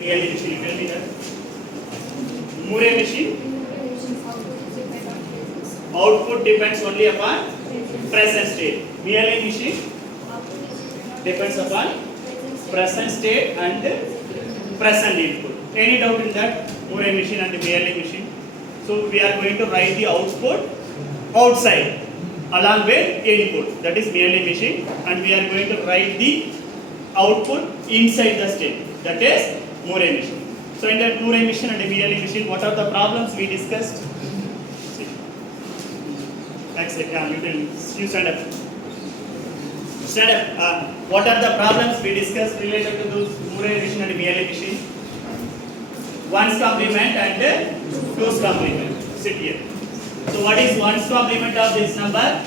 Really machine, tell me that. Murray machine. Output depends only upon present state. Merely machine depends upon present state and present input. Any doubt in that? Murray machine and merely machine. So we are going to write the output outside along with input. That is merely machine, and we are going to write the output inside the state. That is Murray machine. So in that Murray machine and merely machine, what are the problems we discussed? You stand up. Stand up. What are the problems we discussed related to those Murray machine and merely machine? One's complement and two's complement. Sit here. So what is one's complement of this number?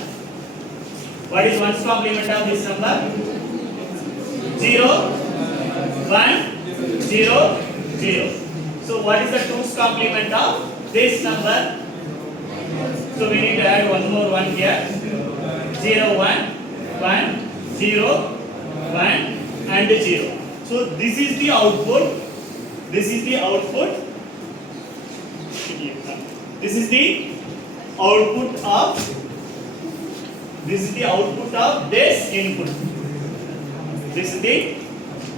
What is one's complement of this number? 0, 1, 0, 0. So what is the two's complement of this number? So we need to add one more 1 here. 0, 1, 1, 0, 1 and 0. So this is the output. This is the output. This is the output of this input. This is the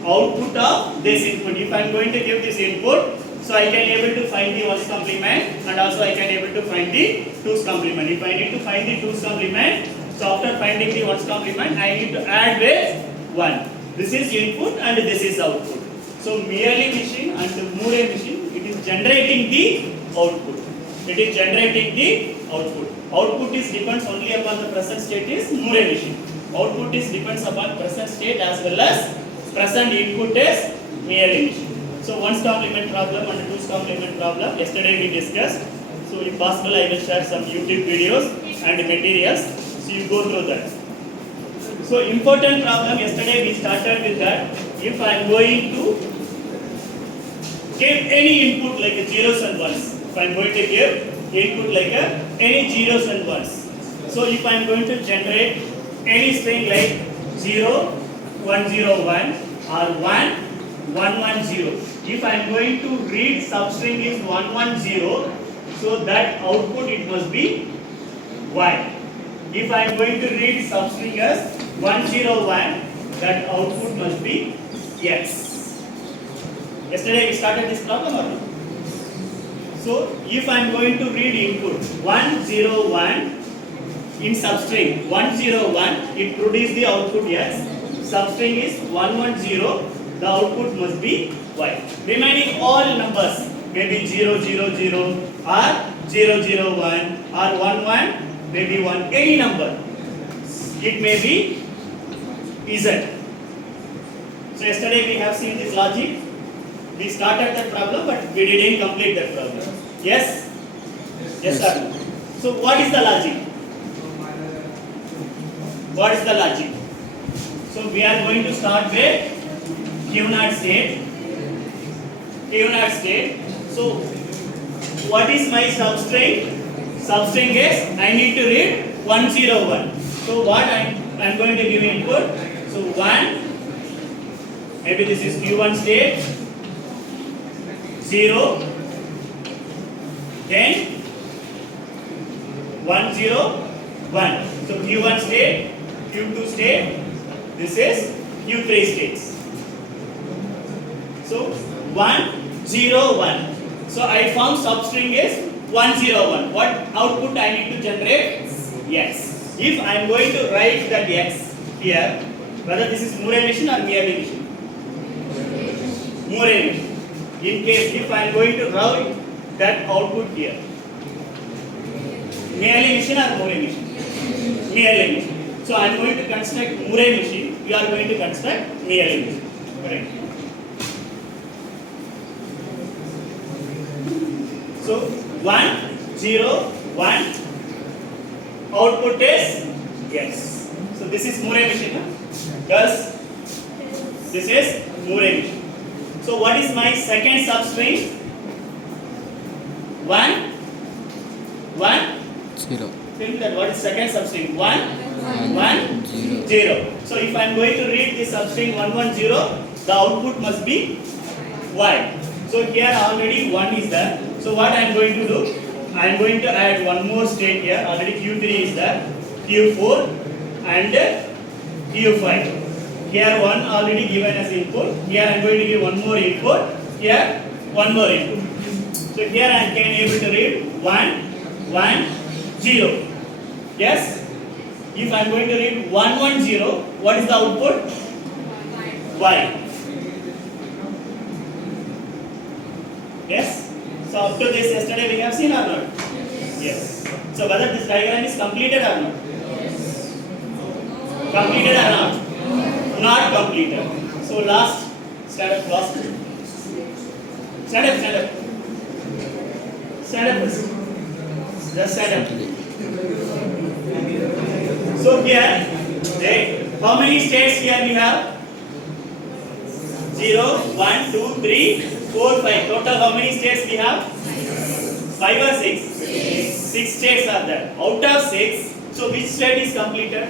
output of this input. If I am going to give this input, so I can able to find the one's complement and also I can able to find the two's complement. If I need to find the two's complement, so after finding the one's complement, I need to add with 1. This is input and this is output. So merely machine and the Murray machine, it is generating the output. It is generating the output. Output is depends only upon the present state is Murray machine. Output is depends upon present state as well as present input is merely machine. So one's complement problem and two's complement problem yesterday we discussed. So if possible I will share some YouTube videos and materials. So you go through that. So important problem yesterday we started with that. If I am going to give any input like a zeros and ones. If I am going to give input like any zeros and ones. So if I am going to generate any string like 0, 101 or 1, 110. If I am going to read substring is 110, so that output it must be Y. If I am going to read substring as 101, that output must be X. Yesterday we started this problem or not? So if I am going to read input 101 in substring 101, it produces the output X. Substring is 110, the output must be Y. Remaining all numbers, maybe 000 or 001 or 11, maybe 1, any number. It may be Z. So yesterday we have seen this logic. We started that problem, but we didn't complete that problem. Yes? Yes, sir. So what is the logic? What is the logic? So we are going to start with Q0 state. Q0 state. So what is my substring? Substring is I need to read 101. So what I am going to give input? So 1. Maybe this is Q1 state. 0. Then 101. So Q1 state, Q2 state. This is Q3 states. So 101. So I found substring is 101. What output I need to generate? X. If I am going to write that X here, whether this is Murray machine or merely machine? Murray machine. In case if I am going to write that output here, merely machine or Murray machine? Merely machine. So I am going to construct Murray machine. We are going to construct merely machine. Correct. So 101 output is X. So this is Murray machine. Yes. This is Murray machine. So what is my second substring? 1, 0. Think that what is second substring? 1, 0. So if I am going to read this substring 110, the output must be y. So here already 1 is there. So what I am going to do? I am going to add one more state here. Already Q3 is there, Q4 and Q5. Here one already given as input. Here I am going to give one more input. Here one more input. So here I can able to read 1, 1, 0. Yes. If I am going to read 1, 1, 0, what is the output? Y. Yes. So up to this yesterday we have seen or not? Yes. So whether this diagram is completed or not? Completed or not? Not completed. So last, stand up, last. Stand up, stand up. Stand up. Just stand up. So here, how many states here we have? 0, 1, 2, 3, 4, 5. Total how many states we have? 5 or 6? 6 states are there. Out of 6, so which state is completed?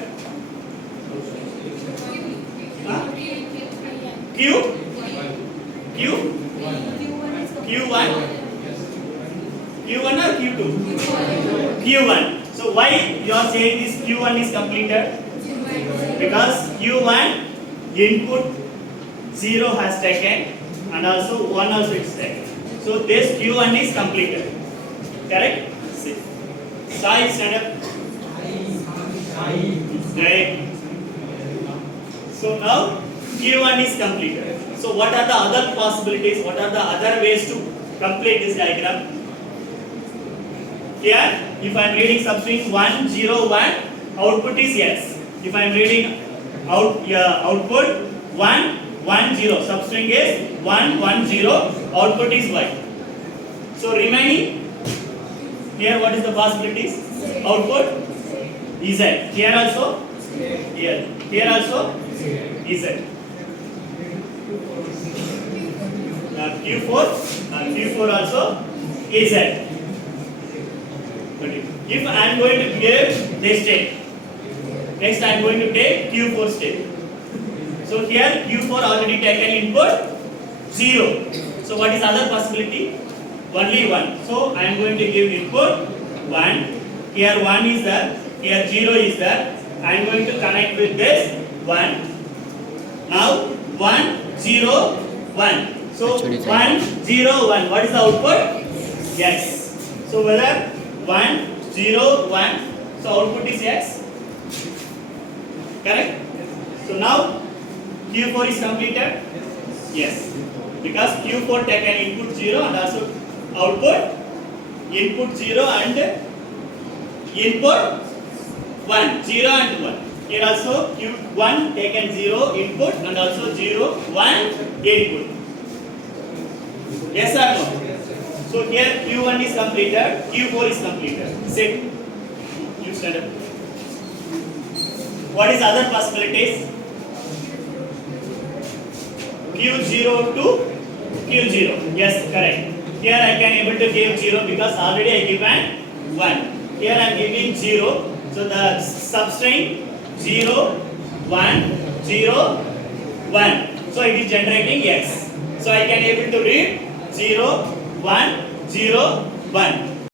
Huh? Q? Q? Q1? Q1 or Q2? Q1. So why you are saying this Q1 is completed? Because Q1 input 0 has taken and also 1 also is taken. So this Q1 is completed. Correct? Sai, stand up. Right. So now Q1 is completed. So what are the other possibilities? What are the other ways to complete this diagram? Here, if I am reading substring 1, 0, 1, output is yes. If I am reading output 1, 1, 0, substring is 1, 1, 0, output is y. So remaining, here what is the possibilities? Output is z. Here also, here also is z. Q4 also is z. If I am going to give this state, next I am going to take Q4 state. So here Q4 already taken input 0. So what is other possibility? Only 1. So I am going to give input 1. Here 1 is there. Here 0 is there. I am going to connect with this 1. Now 1, 0, 1. So 1, 0, 1. What is the output? Yes. So whether 1, 0, 1. So output is yes. Correct? So now Q4 is completed? Yes. Because Q4 taken input 0 and also output input 0 and input 1. 0 and 1. Here also Q1 taken 0 input and also 0, 1 input. Yes or no? So here Q1 is completed, Q4 is completed. Sit. You stand up. What is other possibilities? Q0 to Q0. Yes, correct. Here I can able to give 0 because already I given 1. Here I am giving 0. So the substring 0, 1, 0, 1. So it is generating X. So I can able to read 0, 1, 0, 1.